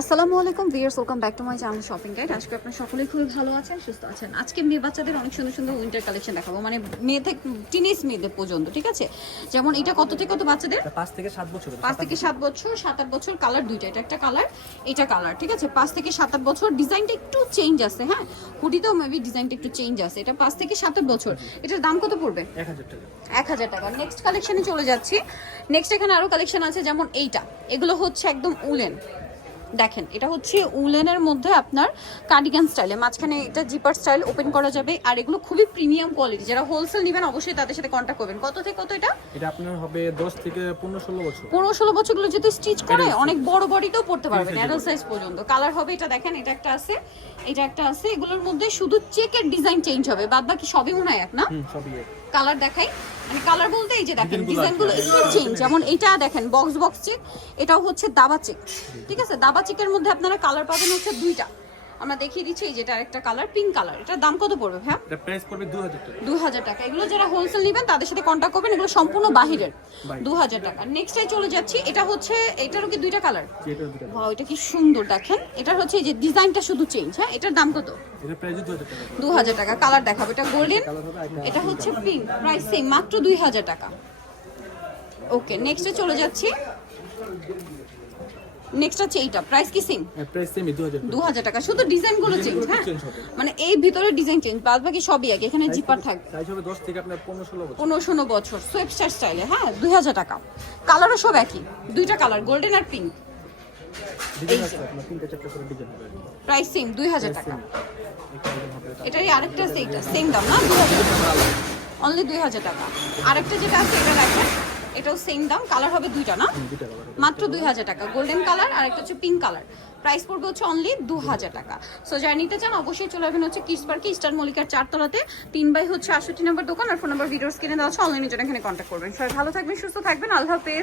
আসসালামু আলাইকুম viewers welcome back to my channel shopping guide. আজকে আপনারা সকলেই খুবই ভালো আছেন সুস্থ আছেন। আজকে মেয়ে বাচ্চাদের অনেক সুন্দর সুন্দর উইন্টার কালেকশন দেখাবো মানে মেয়ে থেকে টিনেজ মেয়েদের পর্যন্ত ঠিক আছে? যেমন এটা কত থেকে কত বাচ্চাদের? পাঁচ থেকে সাত বছর পাঁচ থেকে সাত বছর সাত আট বছর কালার দুইটা এটা একটা কালার এটা কালার ঠিক আছে? পাঁচ থেকে সাত আট বছর ডিজাইনটা একটু চেঞ্জ আছে হ্যাঁ? হুডিতেও মেবি ডিজাইনটা একটু চেঞ্জ আছে এটা পাঁচ থেকে সাত আট বছর। এটার দাম কত পড়বে? এক হাজার টাকা। এক হাজার টাকা। নেক্সট কালেকশনে চলে যাচ্ছি। নেক্সট এখানে আরও কালেকশন আছে যেমন এইটা। এগুলো হচ্ছে একদম উলেন। দেখেন এটা হচ্ছে উলেনের মধ্যে আপনার কার্ডিগান স্টাইলে মাঝখানে এটা জিপার স্টাইল ওপেন করা যাবে। আর এগুলো খুবই প্রিমিয়াম কোয়ালিটি যারা হোলসেল নেবেন অবশ্যই তাদের সাথে কন্ট্যাক্ট করবেন। কত থেকে কত এটা? এটা আপনার হবে দশ থেকে পনেরো ষোলো বছর। পনেরো ষোলো বছরগুলো যদি স্টিচ করে অনেক বড় বডিতেও পড়তে পারবেন অ্যাডাল্ট সাইজ পর্যন্ত। কালার হবে এটা দেখেন এটা একটা আছে এটা একটা আছে। এগুলোর মধ্যে শুধু চেকের ডিজাইন চেঞ্জ হবে। বাদ বাকি সবই মনে হয় এক না? সবই এক। কালার দেখাই। মানে কালার বলতে এই যে দেখেন ডিজাইনগুলো একটু চেঞ্জ যেমন এটা দেখেন বক্স বক্স চেক এটাও হচ্ছে দাবা চেক ঠিক আছে? দাবা চেকের মধ্যে আপনারা কালার পাবেন হচ্ছে দুইটা। আমরা দেখিয়ে দিচ্ছি এই যেটা একটা কালার পিঙ্ক কালার এটার দাম কত পড়বে ভাই এটা প্রাইস পড়বে দু হাজার টাকা। দু হাজার টাকা। এগুলো যারা হোলসেল নেবেন তাদের সাথে কন্ট্যাক্ট করবেন এগুলো সম্পূর্ণ বাহিরের। বাহিরের। দু হাজার টাকা নেক্সটে চলে যাচ্ছি এটা হচ্ছে এটারও কি দুইটা কালার ওয়াও এটা কি সুন্দর দেখেন। এটা হচ্ছে এই যে ডিজাইনটা শুধু চেঞ্জ হ্যাঁ? এটার দাম কত? এটা প্রাইস দু হাজার টাকা। দু হাজার টাকা। কালার দেখাবো এটা গোল্ডেন এটা হচ্ছে পিঙ্ক প্রাইস সেম মাত্র দুই হাজার টাকা। ওকে নেক্সটে চলে যাচ্ছি। নেক্সট হচ্ছে এইটা প্রাইস কি সেম প্রাইস সেমই দু হাজার টাকা। শুধু ডিজাইনগুলো চেঞ্জ হ্যাঁ? মানে এই ভিতরে ডিজাইন চেঞ্জ বাদ বাকি সবই এক এখানে জিপার থাকবে। সাইজ হবে দশ থেকে আপনার পনেরো ষোলো বছর। পনেরো ষোলো বছর সোয়েবস্টার স্টাইলে হ্যাঁ? দুই হাজার টাকা। কালারও সব একই দুইটা কালার গোল্ডেন আর পিঙ্ক ডিজাইন আছে ডিজাইন প্রাইস সেম দুই হাজার টাকা। ডিজাইন। এটারই আরেকটা আছে সেম দাম না? দুই হাজার অনলি দুই হাজার টাকা। আরেকটা যেটা আছে এটা দেখেন এটাও সেম দাম কালার হবে দুইটা না? মাত্র দুই হাজার টাকা। গোল্ডেন কালার আর একটা হচ্ছে পিঙ্ক কালার প্রাইস পড়বে হচ্ছে অনলি দু হাজার টাকা। সো যারা নিতে চান অবশ্যই চলে আসবেন হচ্ছে কিস পার্কে স্টার মল্লিকার চারতলাতে। তিন বাই হচ্ছে আষট্টি নম্বর দোকান আর ফোন নম্বর ভিডিওস কিনে দেওয়া হচ্ছে অনলাইনের জন্য এখানে কন্ট্যাক্ট করবেন। সবাই ভালো থাকবেন সুস্থ থাকবেন। আল্লাহ হাফেজ।